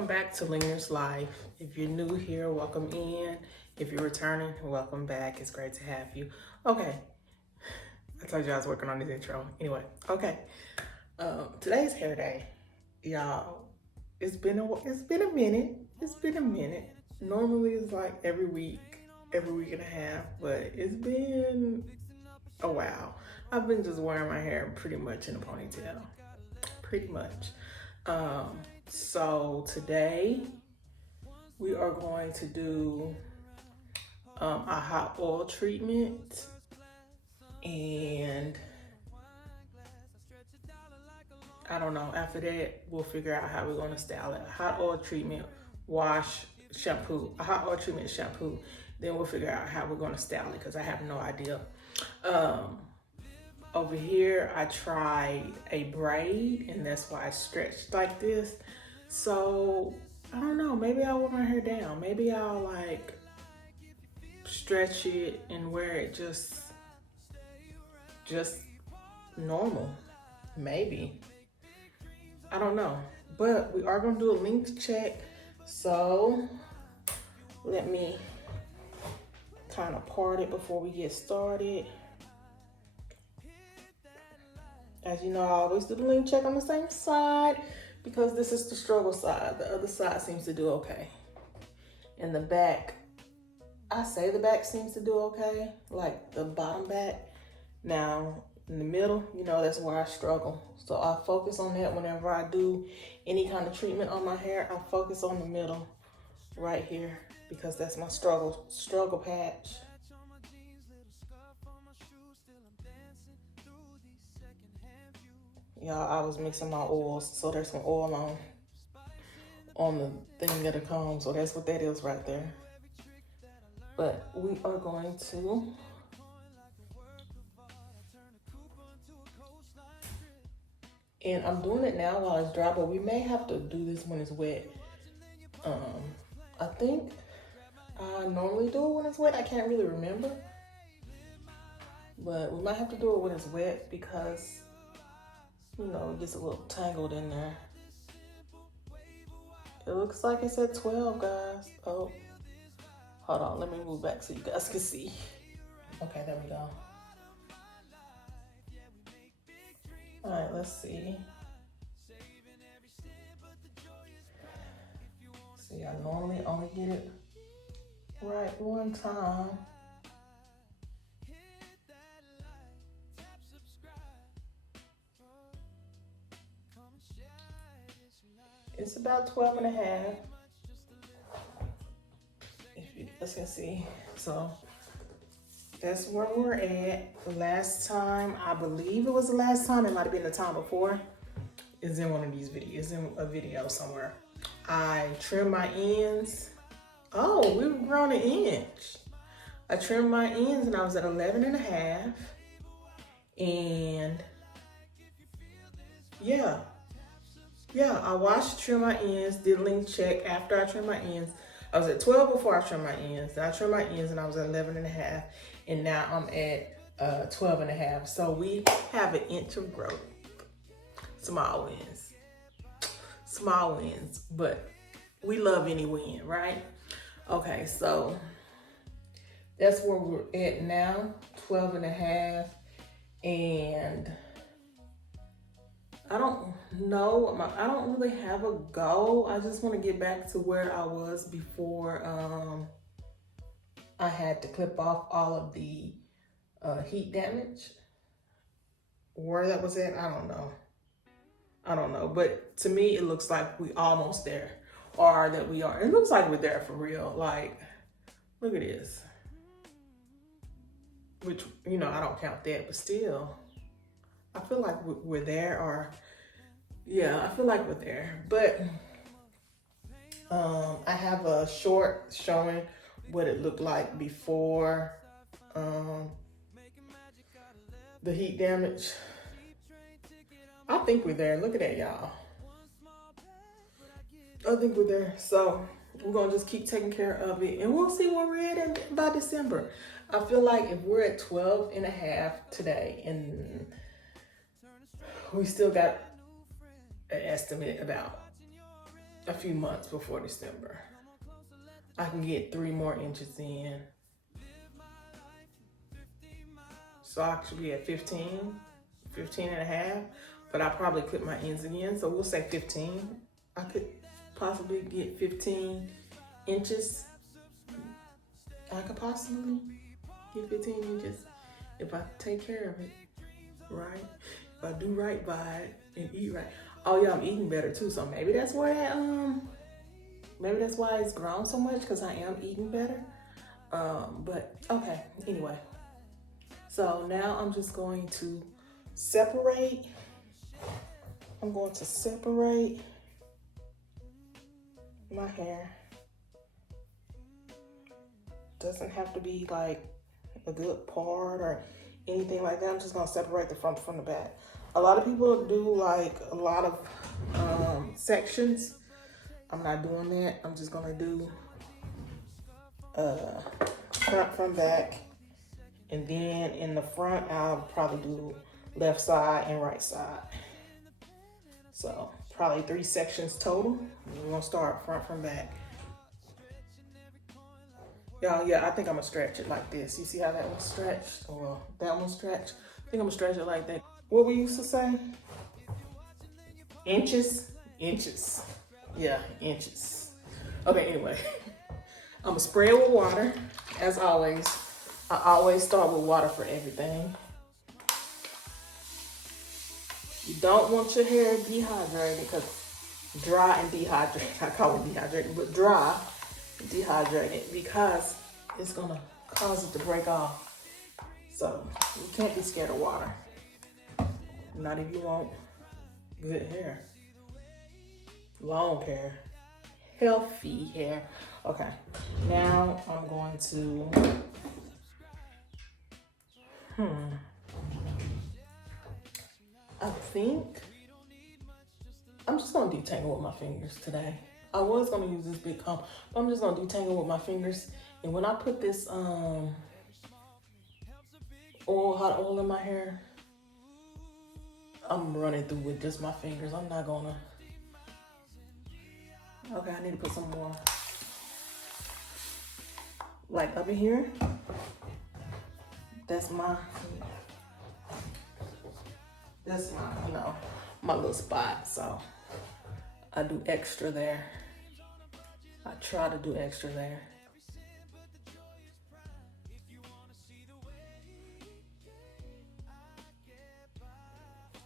Welcome back to Linger's Life. If you're new here, welcome in. If you're returning, welcome back. It's great to have you. Okay, I told you I was working on this intro. Anyway, okay. Today's hair day, y'all. It's been a minute. It's been a minute. Normally it's like every week and a half, but it's been a while. I've been just wearing my hair pretty much in a ponytail, pretty much. So today we are going to do a hot oil treatment, and I don't know, after that we'll figure out how we're going to style it. A hot oil treatment, wash, shampoo, a hot oil treatment, shampoo, then we'll figure out how we're going to style it because I have no idea. Over here I tried a braid, and that's why I stretched like this. So I don't know, maybe I'll wear my hair down. Maybe I'll like stretch it and wear it just normal. Maybe. I don't know. But we are gonna do a length check. So let me kind of part it before we get started. As you know, I always do the length check on the same side because this is the struggle side. The other side seems to do okay. In the back, I say the back seems to do okay, like the bottom back. Now, in the middle, you know, that's where I struggle. So I focus on that whenever I do any kind of treatment on my hair. I focus on the middle right here because that's my struggle patch. Y'all, I was mixing my oils, so there's some oil on the thing that it comes, so that's what that is right there. But we are going to and I'm doing it now while it's dry, but we may have to do this when it's wet. I think I normally do it when it's wet. I can't really remember, but we might have to do it when it's wet because, you know, it gets a little tangled in there. It looks like it's at 12, guys. Oh, hold on, let me move back so you guys can see. Okay, there we go. All right, let's see. See, I normally only get it right one time. It's about 12 and a half, if you guys can see. So that's where we're at. Last time, I believe it was the last time, it might have been the time before, is in one of these videos, in a video somewhere. I trimmed my ends. Oh, we've grown an inch. I trimmed my ends and I was at 11 and a half. And yeah, I washed, trimmed my ends, did length check after I trimmed my ends. I was at 12 before I trimmed my ends. Then I trimmed my ends and I was at 11 and a half. And now I'm at 12 and a half. So we have an inch of growth. Small wins, but we love any win, right? Okay, so that's where we're at now, 12 and a half. And I don't know, I don't really have a goal. I just want to get back to where I was before I had to clip off all of the heat damage. Where that was at, I don't know. But to me, it looks like we almost there, or that we are. It looks like we're there for real. Like, look at this. Which, you know, I don't count that, but still, I feel like we're there, or yeah, I feel like we're there. But I have a short showing what it looked like before the heat damage. I think we're there. Look at that, y'all. I think we're there. So we're gonna just keep taking care of it, and we'll see where we're at by December. I feel like if we're at 12 and a half today, and we still got an estimate about a few months before December. I can get 3 more inches in. So I should be at 15 and a half, but I probably clip my ends again. So we'll say 15. I could possibly get 15 inches. I could possibly get 15 inches if I take care of it, right? If I do right by it and eat right. Oh yeah, I'm eating better too. So maybe that's why it's grown so much, because I am eating better. But okay, anyway. So now I'm just going to separate. I'm going to separate my hair. Doesn't have to be like a good part or anything like that. I'm just gonna separate the front from the back. A lot of people do like a lot of sections. I'm not doing that. I'm just gonna do front from back. And then in the front, I'll probably do left side and right side. So probably 3 sections total. We're gonna start front from back. Y'all, yeah, I think I'm gonna stretch it like this. You see how that one's stretched? Well, that one's stretched. I think I'm gonna stretch it like that. What we used to say? Inches? Inches. Yeah, inches. Okay, anyway. I'm gonna spray it with water, as always. I always start with water for everything. You don't want your hair dehydrated, because dry and dehydrated, I call it dehydrated, but dry and dehydrated, because it's gonna cause it to break off. So you can't be scared of water. Not if you want good hair, long hair, healthy hair. Okay, now I'm going to, I think I'm just gonna detangle with my fingers today. I was gonna use this big comb, but I'm just gonna detangle with my fingers. And when I put this hot oil in my hair, I'm running through with just my fingers. I'm not gonna. Okay, I need to put some more. Like up in here. That's my, my little spot. So I do extra there. I try to do extra there.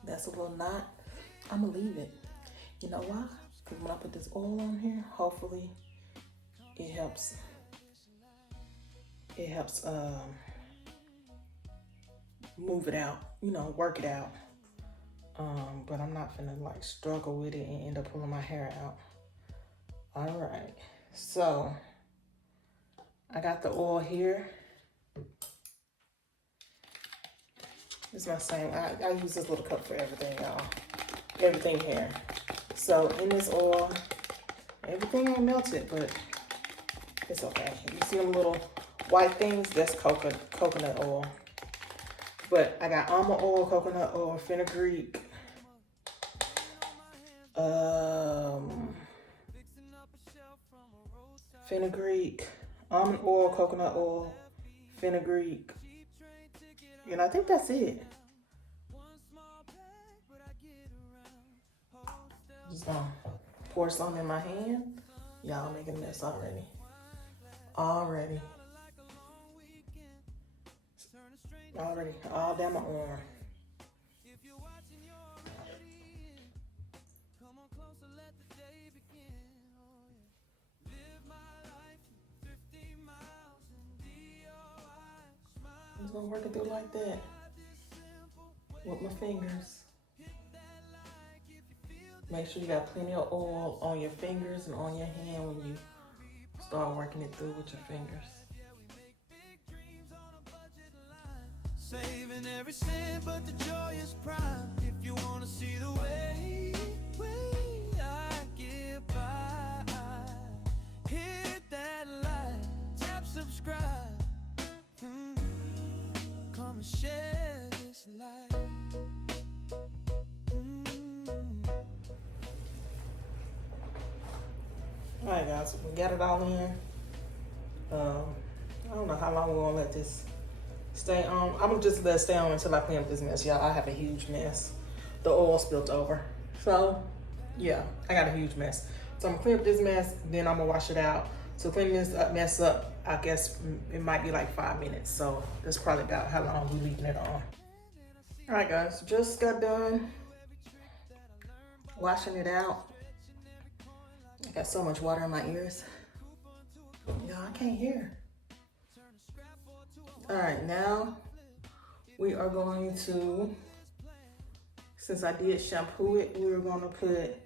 That's a little knot. I'm gonna leave it. You know why? Because when I put this oil on here, hopefully it helps. It helps move it out, work it out. But I'm not gonna like struggle with it and end up pulling my hair out. All right, so I got the oil here. It's my same, I use this little cup for everything, y'all. Everything here. So in this oil, everything ain't melted, but it's okay. You see them little white things? That's coconut oil. But I got almond oil, coconut oil, fenugreek, almond oil, coconut oil, fenugreek, and I think that's it. Just gonna pour some in my hand. Y'all making a mess already. Already, all down my arm. I'm just gonna work it through like that with my fingers. Make sure you got plenty of oil on your fingers and on your hand when you start working it through with your fingers. Saving every cent, but the joy is prime. If you wanna see the way I get by, hit that like, tap subscribe. Come and share this life. All right, guys, we got it all in. I don't know how long we're gonna let this stay on. I'm gonna just let it stay on until I clean up this mess, y'all. I have a huge mess. The oil spilled over. So, yeah, I got a huge mess. So I'm gonna clean up this mess, then I'm gonna wash it out. So cleaning this mess up, I guess it might be like 5 minutes. So that's probably about how long we're leaving it on. All right, guys, just got done washing it out. I got so much water in my ears. Y'all, I can't hear. All right, now we are going to, since I did shampoo it, we're gonna put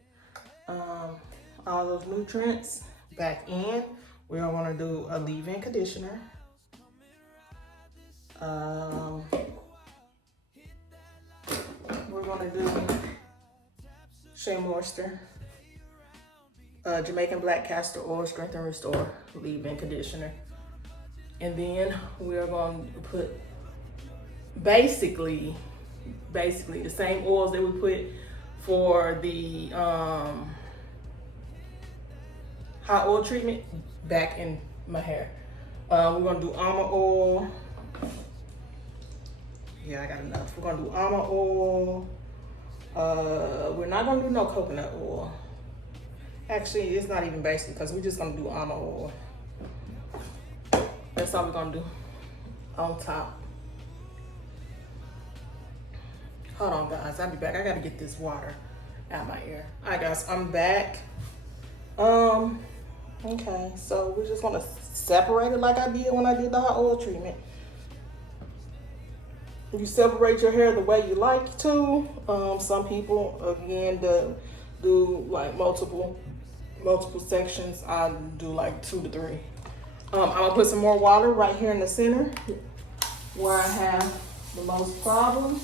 all those nutrients back in. We're gonna do a leave-in conditioner. We're gonna do Shea Moisture, Jamaican Black Castor Oil Strength and Restore leave-in conditioner. And then we are going to put basically the same oils that we put for the hot oil treatment back in my hair. We're gonna do almond oil. Yeah, I got enough. We're gonna do almond oil. We're not gonna do no coconut oil. Actually, it's not even basic because we're just gonna do almond oil. That's all we're gonna do on top. Hold on, guys. I'll be back. I gotta get this water out my ear. All right, guys. I'm back. Okay. So we're just gonna separate it like I did when I did the hot oil treatment. You separate your hair the way you like to. Some people, again, do like multiple sections. I do like 2 to 3. I'm gonna put some more water right here in the center where I have the most problem.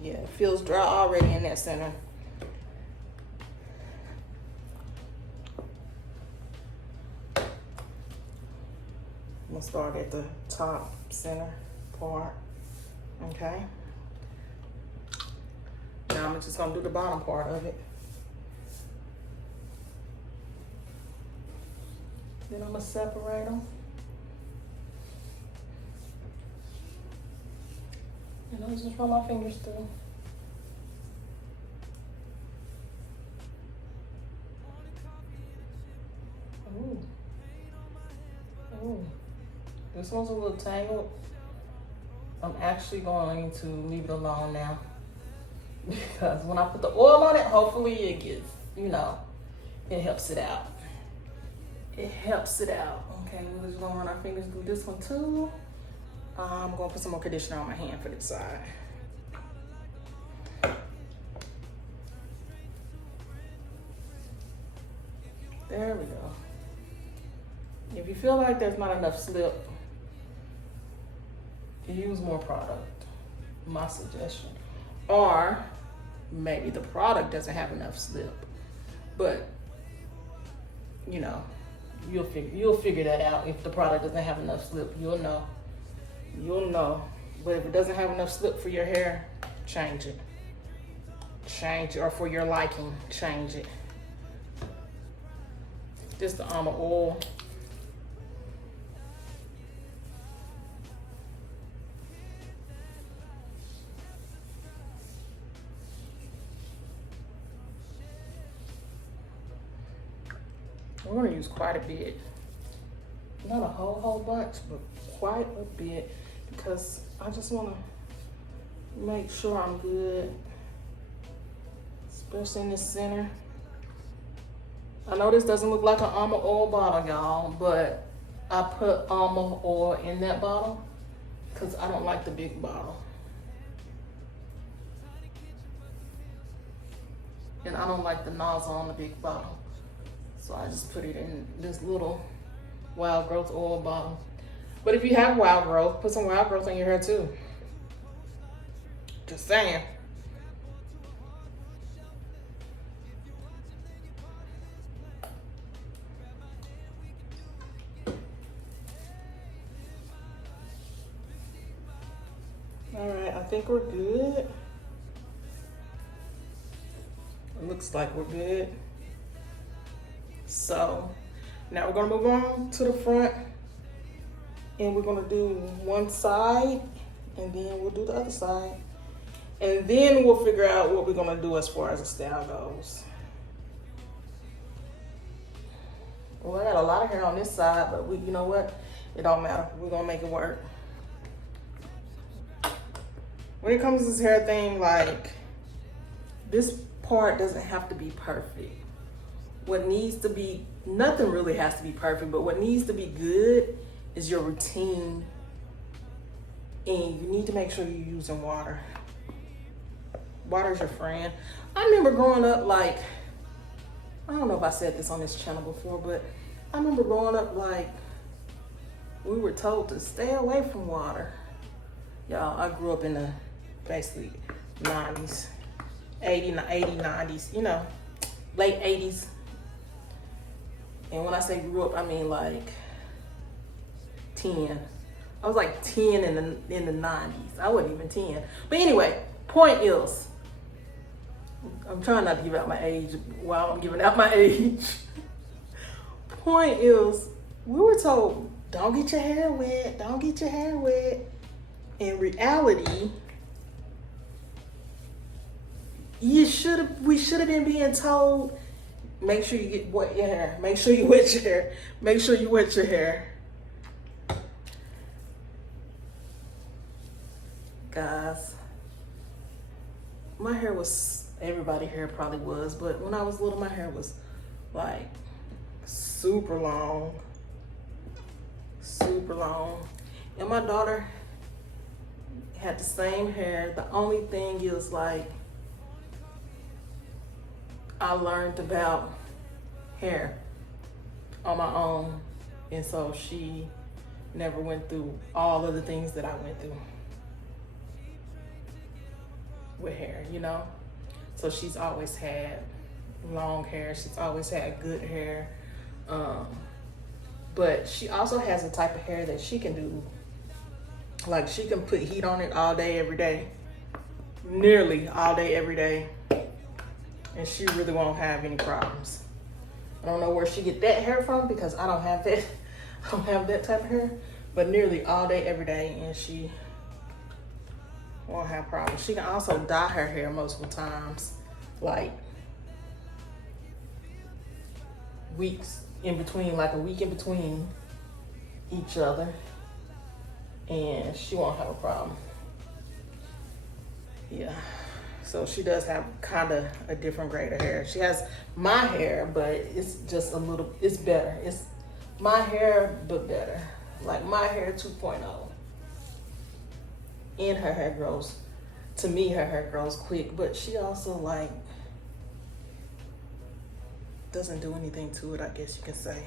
Yeah, it feels dry already in that center. I'm gonna start at the top center part, okay? Now I'm just gonna do the bottom part of it. Then I'm gonna separate them. And I'll just run my fingers through. Ooh. Ooh. This one's a little tangled. I'm actually going to leave it alone now. Because when I put the oil on it, hopefully it gets, it helps it out. It helps it out. Okay, we're just gonna run our fingers through this one too. I'm gonna put some more conditioner on my hand for this side. There we go. If you feel like there's not enough slip, use more product. My suggestion. Or maybe the product doesn't have enough slip, but you'll figure that out. If the product doesn't have enough slip, you'll know. But if it doesn't have enough slip for your hair, change it. Or for your liking, change it. Just the almond oil. We're gonna use quite a bit. Not a whole bunch, but quite a bit because I just wanna make sure I'm good, especially in the center. I know this doesn't look like an almond oil bottle, y'all, but I put almond oil in that bottle because I don't like the big bottle. And I don't like the nozzle on the big bottle. So I just put it in this little wild growth oil bottle. But if you have wild growth, put some wild growth in your hair too. Just saying. All right, I think we're good. looks like we're good. So now we're gonna move on to the front, and we're gonna do one side, and then we'll do the other side. And then we'll figure out what we're gonna do as far as the style goes. Well, I got a lot of hair on this side, but you know what? It don't matter. We're gonna make it work. When it comes to this hair thing, like, this part doesn't have to be perfect. What needs to be, nothing really has to be perfect, but what needs to be good is your routine. And you need to make sure you're using water. Water's your friend. I remember growing up, like, I don't know if I said this on this channel before, but I remember growing up, like, we were told to stay away from water. Y'all, I grew up in the basically 90s, 80, 90s, you know, late 80s. And when I say grew up, I mean like 10. I was like 10 in the 90s. I wasn't even 10. But anyway, point is, I'm trying not to give out my age while I'm giving out my age. Point is, we were told, don't get your hair wet, don't get your hair wet. In reality, we should have been being told, make sure you get wet your hair, make sure you wet your hair, make sure you wet your hair. Guys, my hair was, everybody's hair probably was, but when I was little, my hair was like super long. And my daughter had the same hair. The only thing is, like, I learned about hair on my own, and so she never went through all of the things that I went through with hair, you know? So she's always had long hair. She's always had good hair. But she also has a type of hair that she can do. Like, she can put heat on it all day, every day. Nearly all day, every day. And she really won't have any problems. I don't know where she get that hair from, because I don't have that. I don't have that type of hair. But nearly all day, every day, and she won't have problems. She can also dye her hair multiple times, like weeks in between, like a week in between each other, and she won't have a problem. Yeah, so she does have kind of a different grade of hair. She has my hair, but it's just a little, it's better. It's my hair, but better. Like my hair 2.0. And her hair grows, to me, her hair grows quick, but she also, like, doesn't do anything to it, I guess you can say.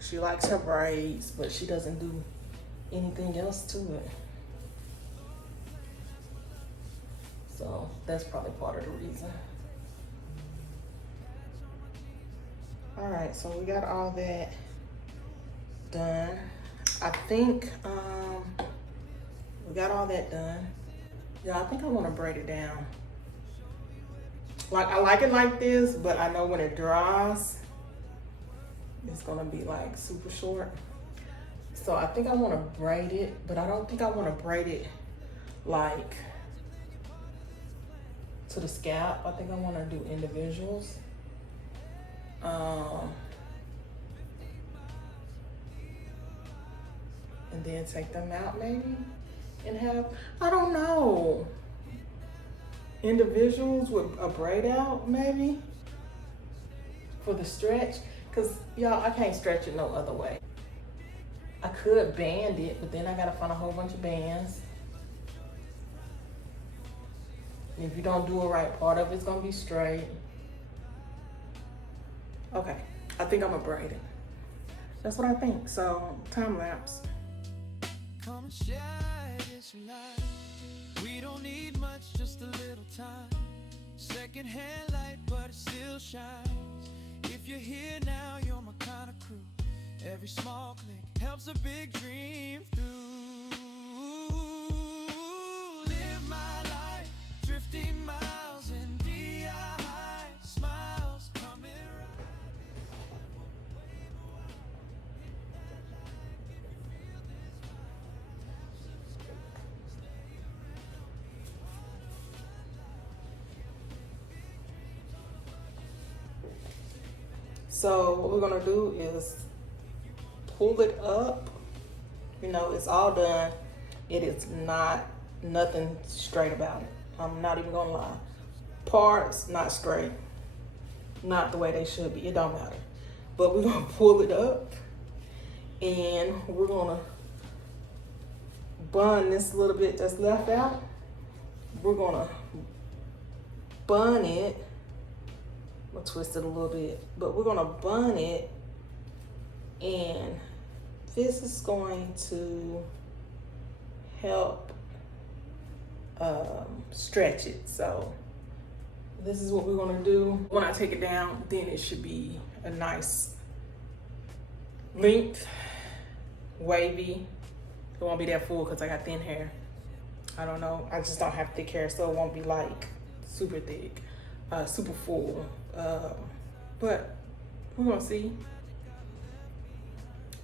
She likes her braids, but she doesn't do anything else to it. So that's probably part of the reason. All right, so we got all that done. I think we got all that done. Yeah, I think I want to braid it down. Like, I like it like this, but I know when it dries, it's gonna be like super short. So I think I want to braid it, but I don't think I want to braid it like to the scalp. I think I want to do individuals. And then take them out maybe and have, I don't know, individuals with a braid out maybe for the stretch, because y'all, I can't stretch it no other way. I could band it, but then I gotta find a whole bunch of bands. And if you don't do it right, part of it's gonna be straight. Okay, I think I'm gonna braid it. That's what I think. So, time lapse. Come and share this life. We don't need much, just a little time. Second hand light, but it still shines. If you're here now, you're my kind of crew. Every small click helps a big dream through. Live my life, drifting miles in the So what we're gonna do is pull it up. You know, it's all done. It is not nothing straight about it. I'm not even gonna lie. Parts not straight, not the way they should be. It don't matter. But we're gonna pull it up, and we're gonna bun this little bit that's left out. We're gonna bun it. I'm gonna twist it a little bit, but we're gonna bun it, and this is going to help stretch it. So this is what we're gonna do. When I take it down, then it should be a nice length, wavy. It won't be that full because I got thin hair. I don't know, I just don't have thick hair, so it won't be like super thick, super full. But we're gonna see.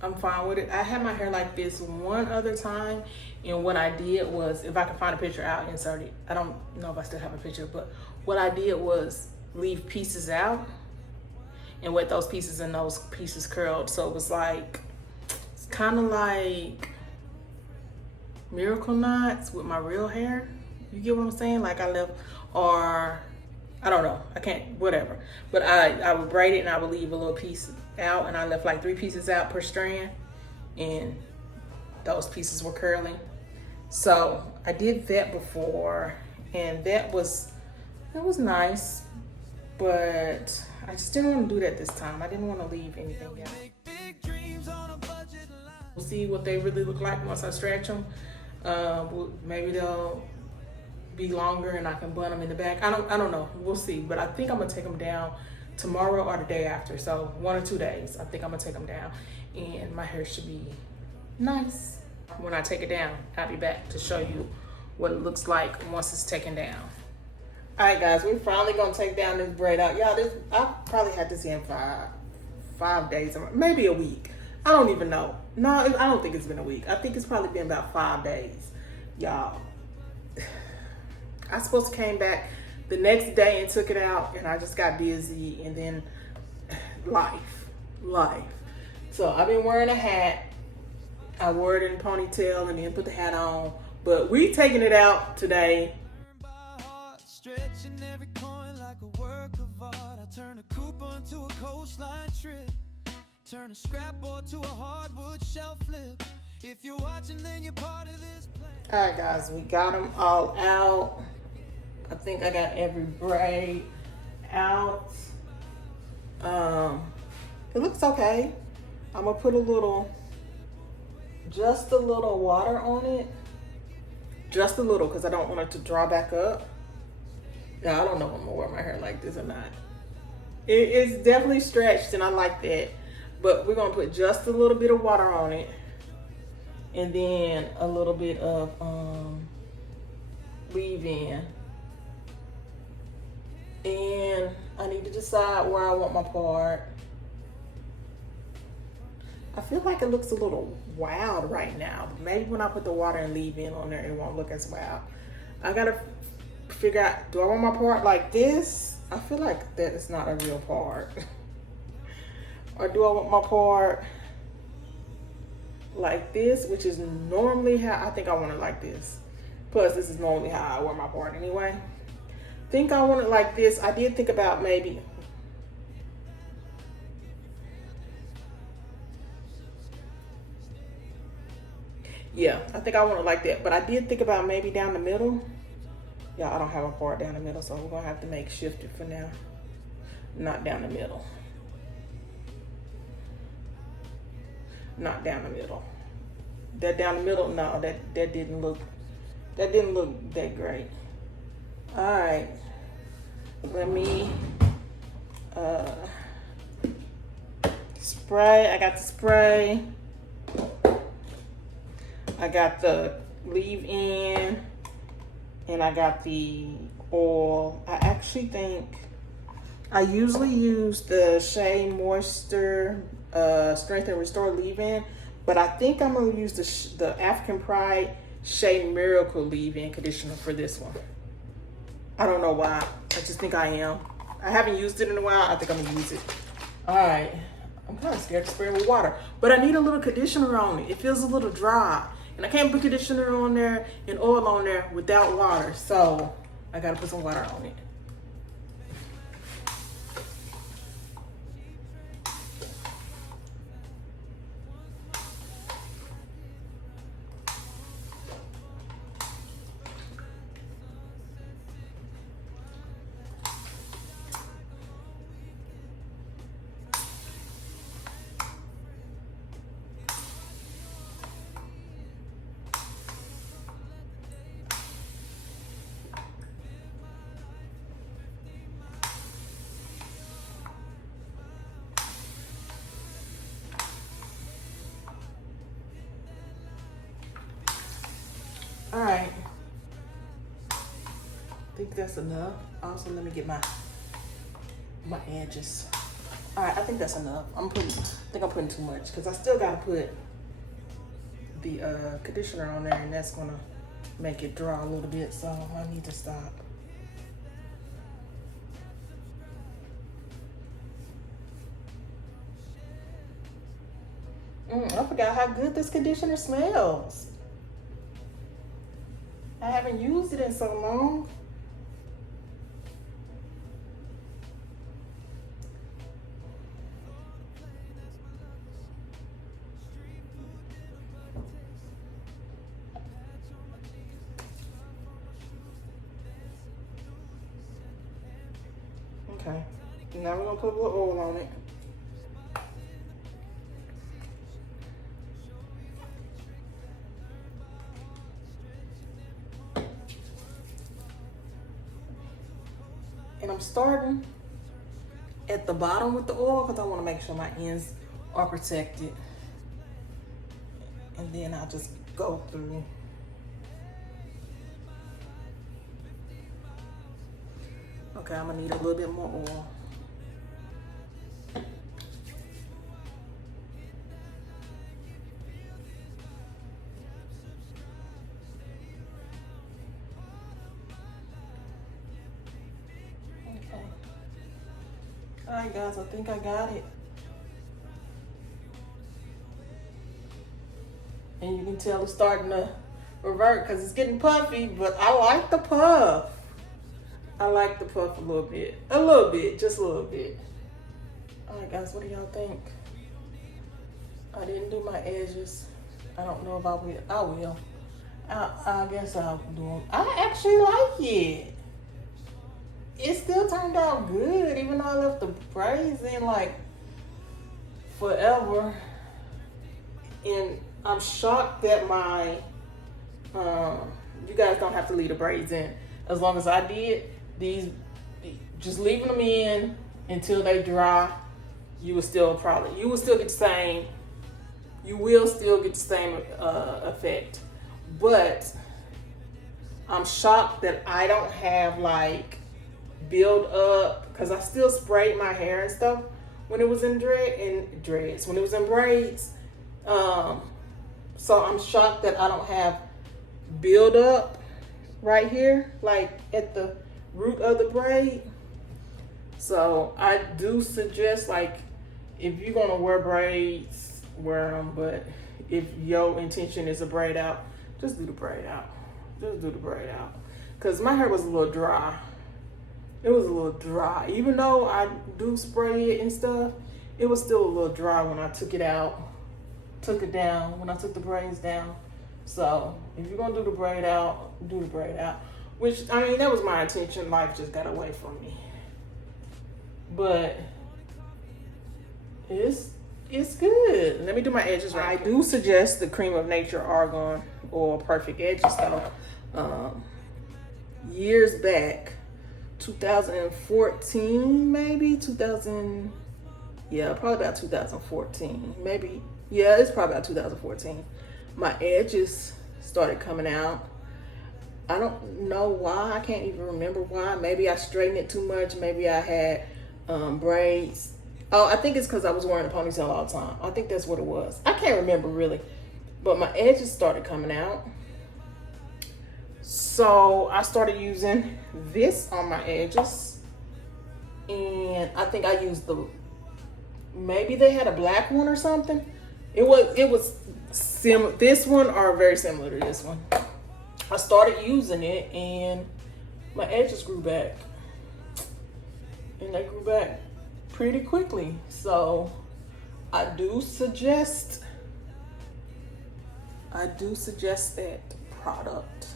I'm fine with it. I had my hair like this one other time, and what I did was, if I can find a picture, I'll insert it. I don't know if I still have a picture, but what I did was leave pieces out and wet those pieces, and those pieces curled. So it was like, it's kind of like miracle knots with my real hair. You get what I'm saying? Like I left, or I don't know, I can't, whatever. But I would braid it and I would leave a little piece out, and I left like 3 pieces out per strand, and those pieces were curling. So I did that before, and that was nice, but I just didn't want to do that this time. I didn't want to leave anything out. We'll see what they really look like once I stretch them. Maybe they'll be longer and I can bun them in the back. I don't know. We'll see. But I think I'm gonna take them down tomorrow or the day after. So 1 or 2 days. I think I'm gonna take them down, and my hair should be nice. When I take it down, I'll be back to show you what it looks like once it's taken down. All right, guys, we're finally gonna take down this braid out. Y'all, I probably had this in five days, maybe a week. I don't even know. No, I don't think it's been a week. I think it's probably been about 5 days, y'all. I supposed to came back the next day and took it out, and I just got busy, and then life. So I've been wearing a hat. I wore it in a ponytail and then put the hat on, but we taking it out today. Stretching every coin like a work of art. I turn a coupon to a coastline trip. Turn a scrapboard to a hardwood shelf flip. If you're watching, then you're part of this plan. All right, guys, we got them all out. I think I got every braid out. It looks okay. I'm gonna put just a little water on it. Just a little, because I don't want it to draw back up. Now, I don't know if I'm gonna wear my hair like this or not. It's definitely stretched, and I like that. But we're gonna put just a little bit of water on it, and then a little bit of leave-in. And I need to decide where I want my part. I feel like it looks a little wild right now. Maybe when I put the water and leave-in on there, it won't look as wild. I gotta figure out, do I want my part like this? I feel like that is not a real part. Or do I want my part like this, which is normally how, I think I want it like this. Plus, this is normally how I wear my part anyway. Think I want it like this. I did think about maybe, yeah, I think I want it like that. But I did think about maybe down the middle. Yeah, I don't have a part down the middle, so we're gonna have to make shift it for now. Not down the middle. Not down the middle. That down the middle, no, that didn't look that great. All right, let me spray. I got the spray. I got the leave-in, and I got the oil. I actually think I usually use the Shea Moisture Strength and Restore leave-in, but I think I'm gonna use the African Pride Shea Miracle leave-in conditioner for this one. I don't know why. I just think I am. I haven't used it in a while. I think I'm gonna use it. All right, I'm kind of scared to spray it with water, but I need a little conditioner on it. It feels a little dry, and I can't put conditioner on there and oil on there without water, so I gotta put some water on it. All right, I think that's enough. Also, let me get my edges. All right, I think that's enough. I think I'm putting too much because I still gotta put the conditioner on there, and that's gonna make it dry a little bit. So I need to stop. I forgot how good this conditioner smells. I haven't used it in so long. Okay, now we're gonna put a little oil on it. And I'm starting at the bottom with the oil because I want to make sure my ends are protected. And then I'll just go through. Okay, I'm gonna need a little bit more oil. Okay. All right, guys, I think I got it. And you can tell it's starting to revert because it's getting puffy, but I like the puff. I like the puff a little bit, just a little bit. All right, guys, what do y'all think? I didn't do my edges. I don't know if I will. I will. I guess I'll do them. I actually like it. It still turned out good, even though I left the braids in like forever. And I'm shocked that my, you guys don't have to leave the braids in. As long as I did, these, just leaving them in until they dry, you will still get the same, effect. But I'm shocked that I don't have like build up, because I still sprayed my hair and stuff when it was in dreads, when it was in braids. So I'm shocked that I don't have build up right here, like at the root of the braid. So I do suggest, like, if you're gonna wear braids, wear them. But if your intention is to braid out, just do the braid out. Just do the braid out. Cause my hair was a little dry. It was a little dry. Even though I do spray it and stuff, it was still a little dry when I took it out. Took it down, when I took the braids down. So if you're gonna do the braid out, do the braid out. Which, I mean, that was my intention. Life just got away from me. But it's good. Let me do my edges right. I do suggest the Cream of Nature Argan or Perfect Edges though. Years back, 2014 maybe, probably about 2014 maybe. Yeah, it's probably about 2014. My edges started coming out. I don't know why. I can't even remember why. Maybe I straightened it too much. Maybe I had braids. Oh, I think it's because I was wearing a ponytail all the time. I think that's what it was. I can't remember really. But my edges started coming out. So I started using this on my edges. And I think I used maybe they had a black one or something. It was similar. This one are very similar to this one. I started using it and my edges grew back. And they grew back pretty quickly. So I do suggest that product.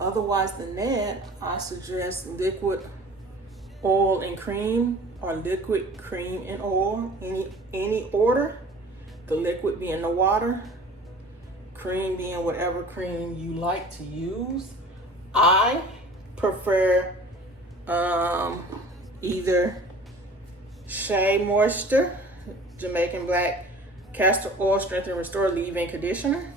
Otherwise than that, I suggest liquid oil and cream, or liquid cream and oil, any order. The liquid being the water, cream being whatever cream you like to use. I prefer either Shea Moisture Jamaican Black Castor Oil Strength and Restore Leave-In Conditioner,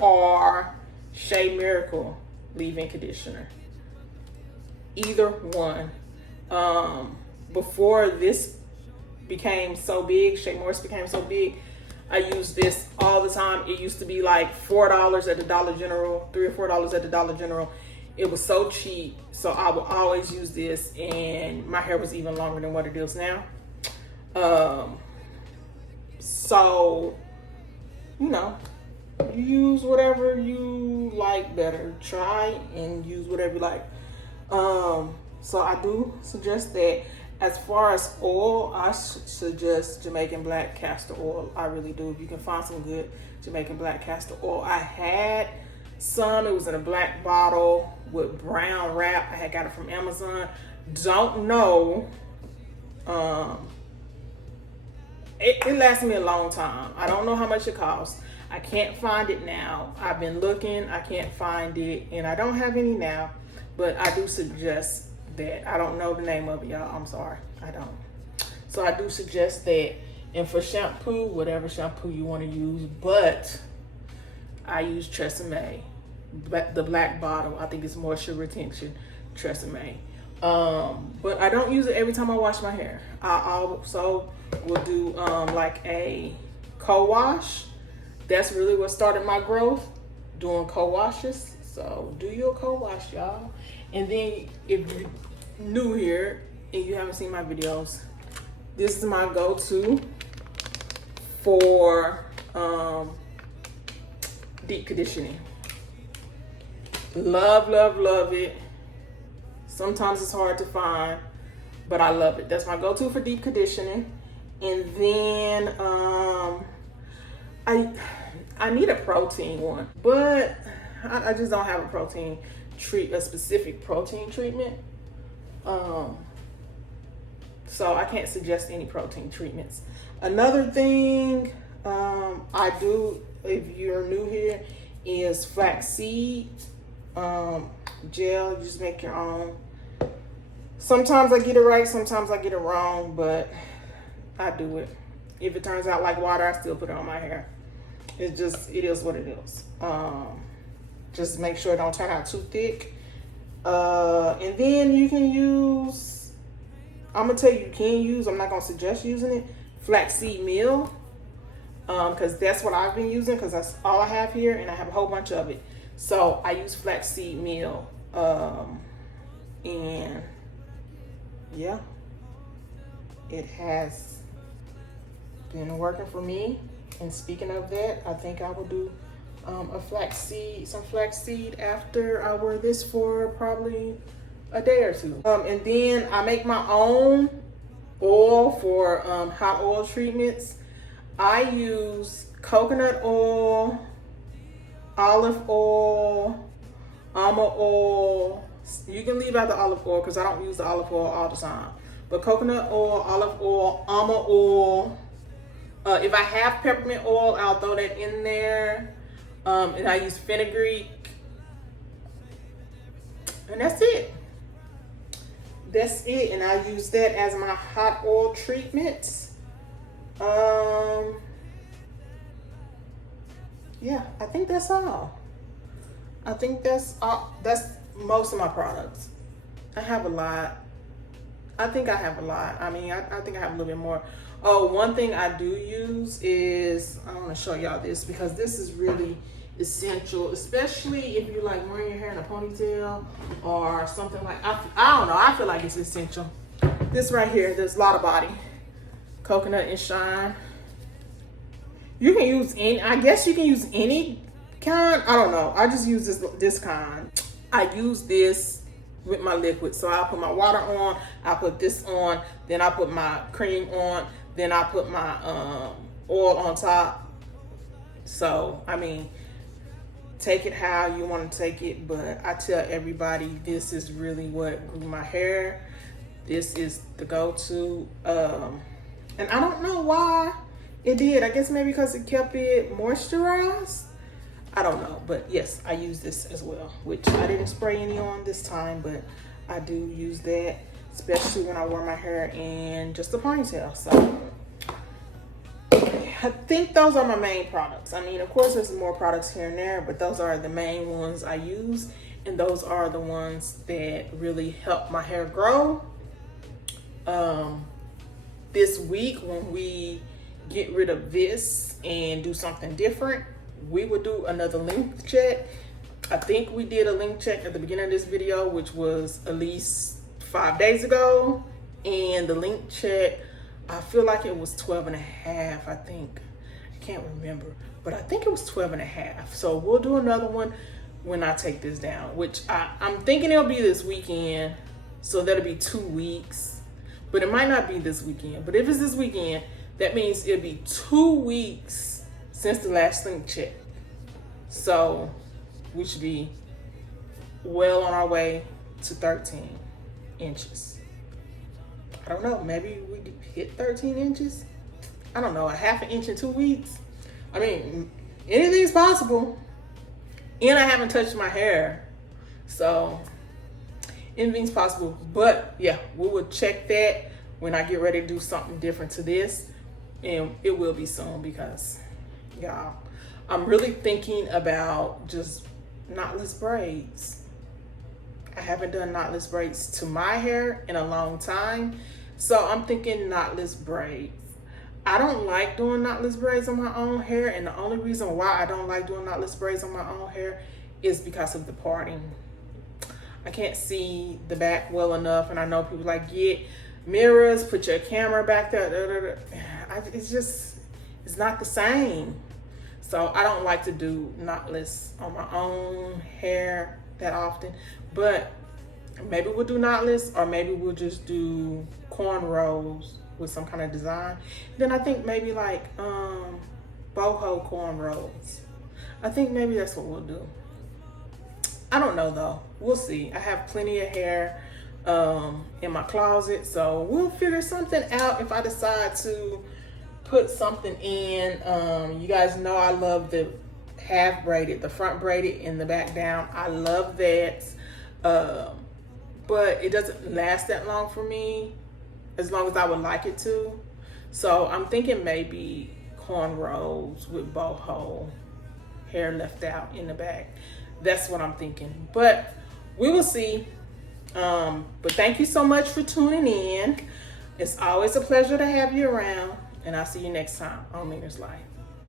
or Shea Miracle Leave-In Conditioner. Either one. Before this became so big, Shea Moisture became so big, I used this all the time. It used to be like $4 at the Dollar General, $3 or $4 at the Dollar General. It was so cheap, so I would always use this, and my hair was even longer than what it is now. So, you know, use whatever you like better. Try and use whatever you like. So I do suggest that. As far as oil, I suggest Jamaican Black Castor Oil. I really do. If you can find some good Jamaican Black Castor Oil. I had some. It was in a black bottle with brown wrap. I had got it from Amazon. Don't know. It lasted me a long time. I don't know how much it costs. I can't find it now. I've been looking. I can't find it. And I don't have any now. But I do suggest that. I don't know the name of it, y'all. I'm sorry. I don't. So I do suggest that. And for shampoo, whatever shampoo you want to use. But I use Tresemme. The black bottle. I think it's moisture retention Tresemme. But I don't use it every time I wash my hair. I also will do like a co-wash. That's really what started my growth, doing co-washes. So do your co-wash, y'all. And then if you're new here and you haven't seen my videos, this is my go-to for deep conditioning. Love, love, love it. Sometimes it's hard to find, but I love it. That's my go-to for deep conditioning. And then I need a protein one, but I just don't have a specific protein treatment. So I can't suggest any protein treatments. Another thing I do, if you're new here, is flaxseed gel. You just make your own. Sometimes I get it right, sometimes I get it wrong, but I do it. If it turns out like water, I still put it on my hair. It is what it is. Just make sure it don't turn out too thick. And then you can use, I'm gonna tell you can use, I'm not gonna suggest using it, flaxseed meal. Because that's what I've been using, because that's all I have here, and I have a whole bunch of it. So I use flaxseed meal. And yeah, it has been working for me. And speaking of that, I think I will do some flaxseed after I wear this for probably a day or two. And then I make my own oil for hot oil treatments. I use coconut oil, olive oil, almond oil. You can leave out the olive oil because I don't use the olive oil all the time. But coconut oil, olive oil, almond oil. If I have peppermint oil, I'll throw that in there. And I use fenugreek. And that's it. That's it. And I use that as my hot oil treatment. Yeah, I think that's all. I think that's all. That's most of my products. I have a lot. I think I have a lot. I mean, I think I have a little bit more. Oh, one thing I do use is, I want to show y'all this because this is really essential, especially if you like wearing your hair in a ponytail or something like, I don't know, I feel like it's essential. This right here, this Lot of Body. Coconut and Shine. You can use any, I guess you can use any kind. I don't know. I just use this kind. I use this with my liquid. So I put my water on, I put this on, then I put my cream on, then I put my oil on top. So, I mean, take it how you want to take it, but I tell everybody this is really what grew my hair. This is the go-to. And I don't know why it did. I guess maybe because it kept it moisturized. I don't know, but yes, I use this as well, which I didn't spray any on this time, but I do use that, especially when I wear my hair in just a ponytail. So I think those are my main products. I mean, of course, there's more products here and there, but those are the main ones I use, and those are the ones that really help my hair grow. This week, when we get rid of this and do something different, we will do another length check. I think we did a length check at the beginning of this video, which was at least 5 days ago. And the length check, I feel like it was 12 and a half, I think. I can't remember, but I think it was 12 and a half. So we'll do another one when I take this down, which I'm thinking it'll be this weekend. So that'll be 2 weeks, but it might not be this weekend. But if it's this weekend, that means it'll be 2 weeks since the last length check. So we should be well on our way to 13 inches. I don't know, maybe we hit 13 inches. I don't know, a half an inch in 2 weeks. I mean, anything's possible. And I haven't touched my hair. So anything's possible. But yeah, we will check that when I get ready to do something different to this. And it will be soon, because y'all, I'm really thinking about just knotless braids. I haven't done knotless braids to my hair in a long time. So I'm thinking knotless braids. I don't like doing knotless braids on my own hair. And the only reason why I don't like doing knotless braids on my own hair is because of the parting. I can't see the back well enough. And I know people like, get mirrors, put your camera back there. It's not the same. So I don't like to do knotless on my own hair that often. But maybe we'll do knotless, or maybe we'll just do cornrows with some kind of design. Then I think maybe like boho cornrows. I think maybe that's what we'll do. I don't know though. We'll see. I have plenty of hair in my closet, so we'll figure something out if I decide to put something in. You guys know I love the half braided, the front braided and the back down. I love that. But it doesn't last that long for me, as long as I would like it to. So I'm thinking maybe cornrows with boho, hair left out in the back. That's what I'm thinking, but we will see. But thank you so much for tuning in. It's always a pleasure to have you around, and I'll see you next time on Leaner's Life.